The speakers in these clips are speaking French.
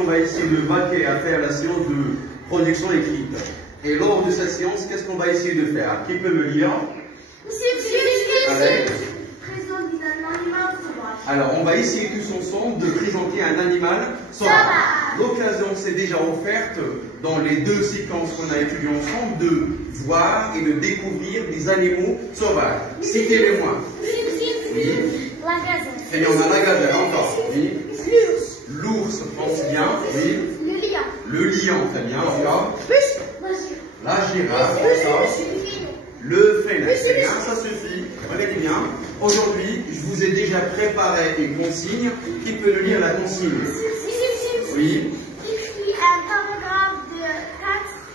on va essayer de vaquer à faire la séance de production écrite. Et lors de cette séance, qu'est-ce qu'on va essayer de faire? Qui peut me lire? Allez. Alors, on va essayer tous ensemble de présenter un animal sauvage. L'occasion s'est déjà offerte dans les deux séquences qu'on a étudiées ensemble de voir et de découvrir des animaux sauvages. Citez-les-moi. Oui. Et on a la gazelle encore. Oui. L'ours, pense bien. Oui. Le lion, très bien. Encore. La girafe. Le félin, très bien, ça suffit. Regardez bien. Aujourd'hui, je vous ai déjà préparé une consigne. Qui peut nous lire la consigne? Oui. Écris un paragraphe de 4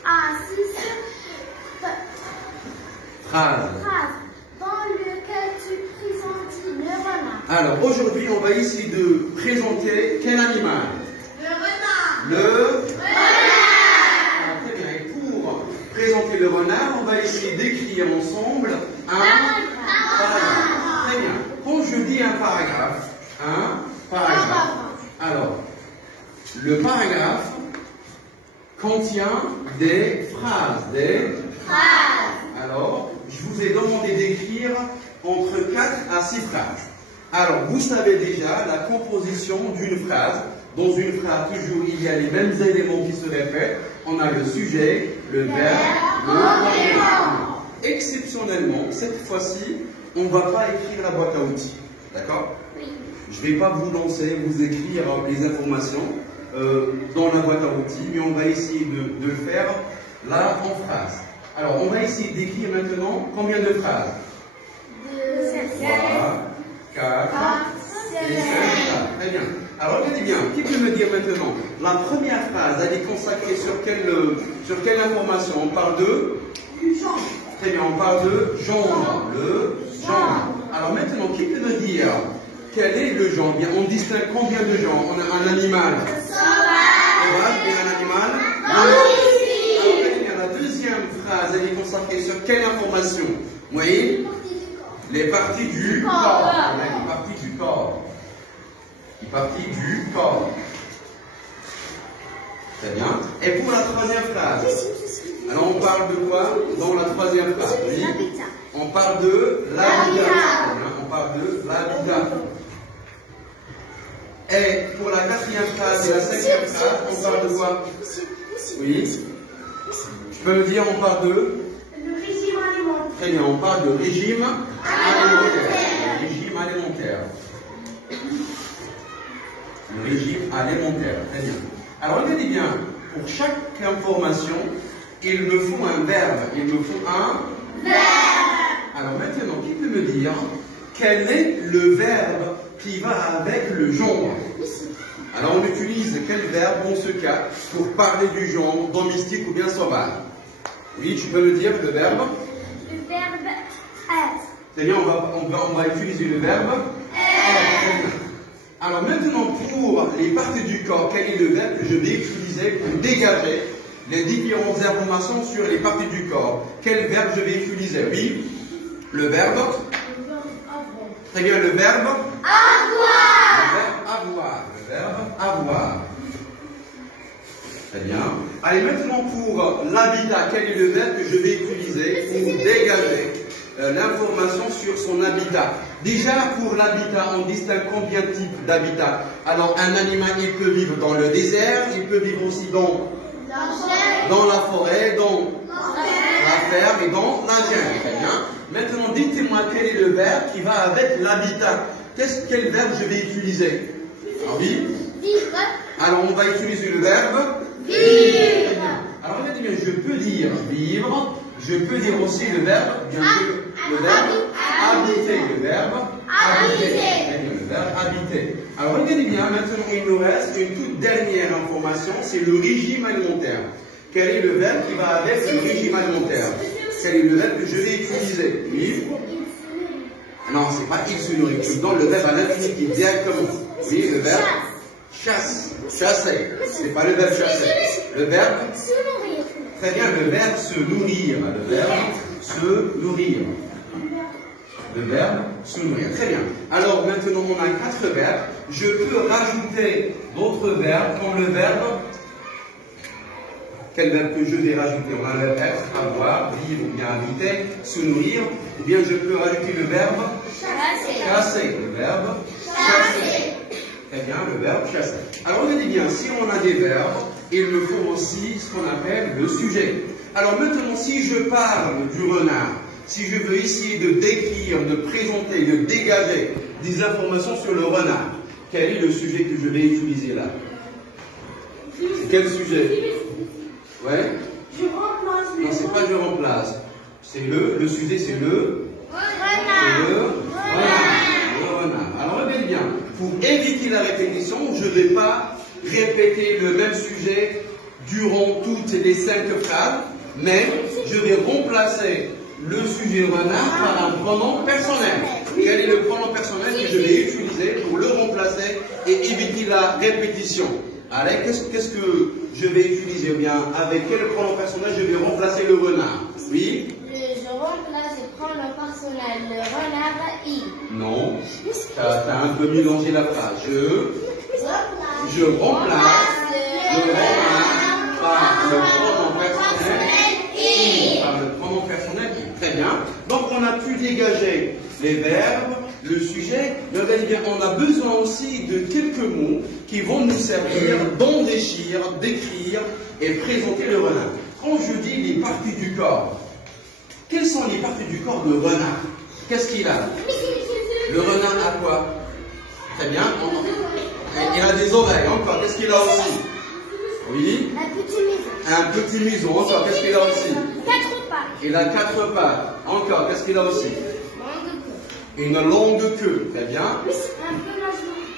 à 6 Phrases dans lequel tu présentes le renard. Alors, aujourd'hui, on va essayer de présenter quel animal? Le renard. Le renard. Alors, très bien. Et pour présenter le renard, on va essayer d'écrire ensemble un paragraphe. Très bien. Quand je dis un paragraphe, alors, le paragraphe contient des phrases. Alors, je vous ai demandé d'écrire entre 4 à 6 phrases. Alors, vous savez déjà la composition d'une phrase. Dans une phrase, toujours, il y a les mêmes éléments qui se répètent. On a le sujet, le verbe, le complément. Exceptionnellement, cette fois-ci, on ne va pas écrire la boîte à outils. D'accord? Oui. Je ne vais pas vous lancer, vous écrire les informations dans la boîte à outils, mais on va essayer de le faire là en phrase. Alors, on va essayer d'écrire maintenant combien de phrases? 3, 4, et 5 phrases. Très bien. Alors, regardez bien. Qui peut me dire maintenant? La première phrase, elle est consacrée sur quelle information? On parle de? Du genre. Très bien, on parle de genre. Le genre. Alors maintenant, qui peut me dire quel est le genre? Bien, on distingue combien de genres? On a un animal sauvage et un animal domestique. Alors, regardez bien, la deuxième phrase, elle est consacrée sur quelle information? Oui? Les parties du corps. Les parties du corps. Les parties du corps. Très bien. Et pour la troisième phrase? Alors on parle de quoi dans la troisième phrase? Oui. On parle de l'habitat. On parle de l'habitat. Et pour la quatrième phrase et la cinquième phrase, on parle de quoi? Oui. Je peux me dire, on parle de? Le régime alimentaire. Très bien, on parle de régime alimentaire. Le régime alimentaire. Le régime alimentaire. Très bien. Alors regardez bien, pour chaque information, il me faut un verbe. Il me faut un verbe. Alors maintenant, qui peut me dire quel est le verbe qui va avec le genre? Alors on utilise quel verbe dans ce cas pour parler du genre domestique ou bien sauvage? Oui, tu peux me dire le verbe? Le verbe être. C'est bien, on va utiliser le verbe être. Alors maintenant, pour les parties du corps, quel est le verbe que je vais utiliser pour dégager les différentes informations sur les parties du corps? Quel verbe je vais utiliser? Oui, le verbe avoir. Très bien, le verbe avoir. Le verbe avoir. Le verbe avoir. Très bien. Allez, maintenant pour l'habitat, quel est le verbe que je vais utiliser pour dégager l'information sur son habitat? Déjà, pour l'habitat, on distingue combien de types d'habitat? Alors, un animal, il peut vivre dans le désert, il peut vivre aussi dans la forêt, dans la ferme et dans la jungle. Très bien. Maintenant, dites-moi quel est le verbe qui va avec l'habitat. Quel verbe je vais utiliser? Oui. Vivre. Alors, on va utiliser le verbe vivre. Alors, regardez bien, je peux dire vivre, je peux dire aussi le verbe, bien sûr, le verbe habiter. Le verbe habiter. Le verbe habiter. Alors, regardez bien, maintenant, il nous reste une toute dernière information, c'est le régime alimentaire. Quel est le verbe qui va avec le régime alimentaire? Quel est le verbe que je vais utiliser? Oui. Non, c'est pas il se nourrit. Je donne le verbe à l'infinitif directement. Oui, le verbe chasse. Chasser. C'est pas le verbe chasser. Le verbe Se nourrir. très bien, le verbe se nourrir. Le verbe se nourrir. Le verbe se nourrir. Très bien. Alors maintenant, on a 4 verbes. Je peux rajouter d'autres verbes comme le verbe. Quel verbe que je vais rajouter? On a le verbe être, avoir, vivre ou bien habiter, se nourrir. Ou bien je peux rajouter le verbe Chasser. chasser. Le verbe chasser. Très bien, le verbe chasser. Alors regardez bien, si on a des verbes, il me faut aussi ce qu'on appelle le sujet. Alors maintenant, si je parle du renard, si je veux essayer de décrire, de présenter, de dégager des informations sur le renard, quel est le sujet que je vais utiliser là? Quel sujet? Ouais? Je remplace le Non, c'est pas je remplace. C'est le sujet, c'est le renard. le renard. Alors regardez bien, pour éviter la répétition, je ne vais pas répéter le même sujet durant toutes les 5 phrases, mais je vais remplacer le sujet renard par un pronom personnel. Quel est le pronom personnel que je vais utiliser pour le remplacer et éviter la répétition? Allez, qu'est-ce que je vais utiliser? Bien, avec quel pronom personnel je vais remplacer le renard? Oui? Je remplace le pronom personnel, le renard, il. Non. Tu as un peu mélangé la phrase. Je remplace le renard par le pronom personnel il. Par le pronom personnel il. Très bien. Donc on a pu dégager les verbes, le sujet, mais on a besoin aussi de quelques mots qui vont nous servir d'enrichir, d'écrire et présenter le renard. Quand je dis les parties du corps, quelles sont les parties du corps de renard? Qu'est-ce qu'il a? Le renard a quoi? Très bien. Il a des oreilles. Encore, qu'est-ce qu'il a aussi? Oui. Un petit museau. Encore, qu'est-ce qu'il a aussi? 4 pattes. Il a 4 pattes. Encore, qu'est-ce qu'il a aussi? Une longue queue. Très bien.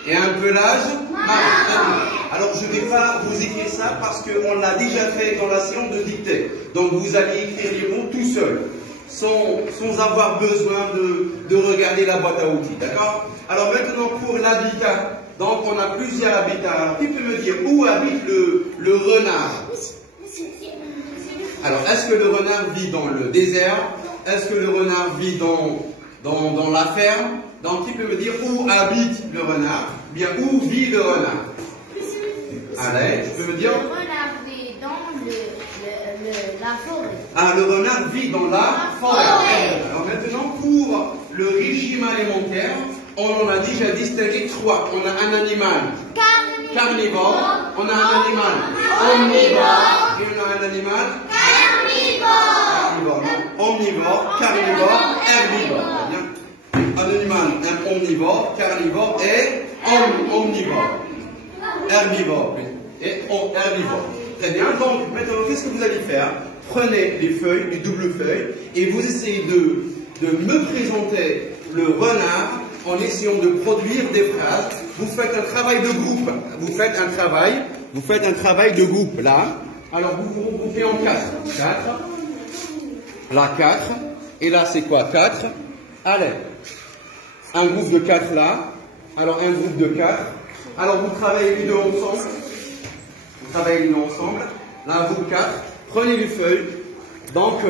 Et un pelage marron. Alors, je ne vais pas vous écrire ça parce qu'on l'a déjà fait dans la séance de dictée. Donc, vous allez écrire les mots tout seul, sans avoir besoin de regarder la boîte à outils. D'accord? Alors, maintenant, pour l'habitat. Donc, on a plusieurs habitats. Alors, qui peut me dire où habite le renard? Alors, est-ce que le renard vit dans le désert? Est-ce que le renard vit dans la ferme? Donc, qui peut me dire où habite le renard? Bien, où vit le renard? Allez, tu peux me dire? Le renard vit dans la forêt. Ah, le renard vit dans la forêt. Alors maintenant, pour le régime alimentaire, on en a déjà distingué 3. On a un animal carnivore, on a un animal omnivore et on a un animal carnivore. Non, omnivore, carnivore, herbivore. Un animal, un omnivore, carnivore et omnivore. Herbivore. Et herbivore. Très bien. Donc, maintenant, qu'est-ce que vous allez faire? Prenez les feuilles, les doubles feuilles, et vous essayez de me présenter le renard en essayant de produire des phrases. Vous faites un travail de groupe. Vous faites un travail de groupe, là. Alors, vous vous regroupez en 4. 4. Là, 4. Et là, c'est quoi? 4. Allez. Un groupe de 4 là. Alors, un groupe de 4. Alors, vous travaillez les deux ensemble. Là, vous 4. Prenez les feuilles. Donc,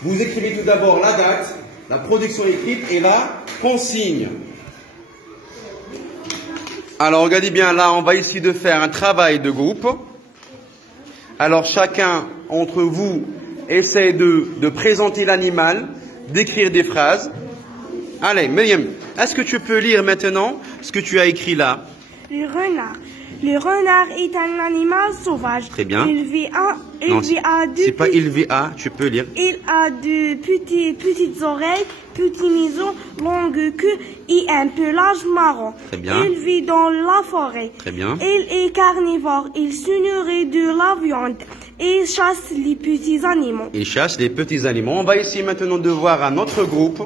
vous écrivez tout d'abord la date, la production écrite et la consigne. Alors, regardez bien, là, on va essayer de faire un travail de groupe. Alors, chacun entre vous essaie de présenter l'animal, d'écrire des phrases. Allez, Myriam, est-ce que tu peux lire maintenant ce que tu as écrit là? Le renard. Le renard est un animal sauvage. Très bien. Il vit à deux. C'est pas il vit à, tu peux lire. Il a de petites oreilles, petits museaux, longue queue et un pelage marron. Très bien. Il vit dans la forêt. Très bien. Il est carnivore. Il se nourrit de la viande et chasse les petits animaux. Il chasse les petits animaux. On va essayer maintenant de voir un autre groupe.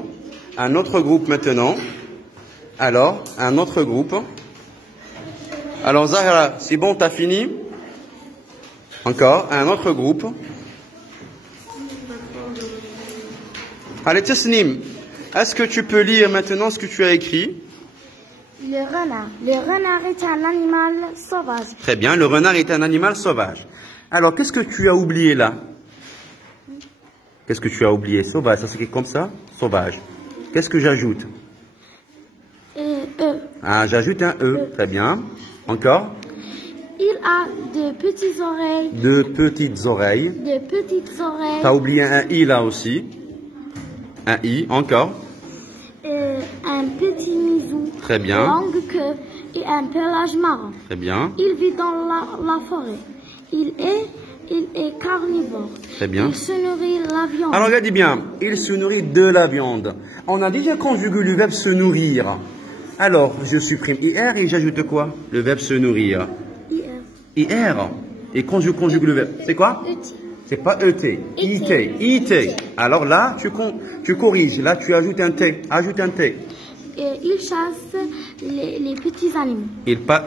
Un autre groupe maintenant. Alors, un autre groupe. Alors Zahra, c'est bon, t'as fini? Encore, un autre groupe. Allez, Tasnim, est-ce que tu peux lire maintenant ce que tu as écrit? Le renard. Le renard est un animal sauvage. Très bien, le renard est un animal sauvage. Alors, qu'est-ce que tu as oublié là? Qu'est-ce que tu as oublié? Sauvage, ça s'écrit comme ça? Sauvage. Qu'est-ce que j'ajoute? E. Ah, j'ajoute un E. Très bien. Encore? Il a de petites oreilles. De petites oreilles. De petites oreilles. T'as oublié un I là aussi. Un I. Encore? Un petit museau. Très bien. Longue queue et un pelage marron. Très bien. Il vit dans la forêt. Il est carnivore. Très bien. Il se nourrit de la viande. Alors regardez bien. Il se nourrit de la viande. On a déjà conjugué le verbe se nourrir. Alors, je supprime IR et j'ajoute quoi? Le verbe se nourrir. IR. Et quand je conjugue le verbe, c'est quoi? C'est pas ET. IT. Alors là, tu corriges. Là, tu ajoutes un T. Ajoute un T. Il chasse les petits animaux.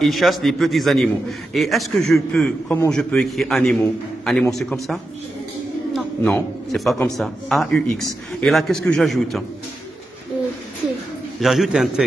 Il chasse les petits animaux. Et est-ce que comment je peux écrire animaux? Animaux, c'est comme ça? Non. Non, c'est pas comme ça. AUX. Et là, qu'est-ce que j'ajoute? T. J'ajoute un T.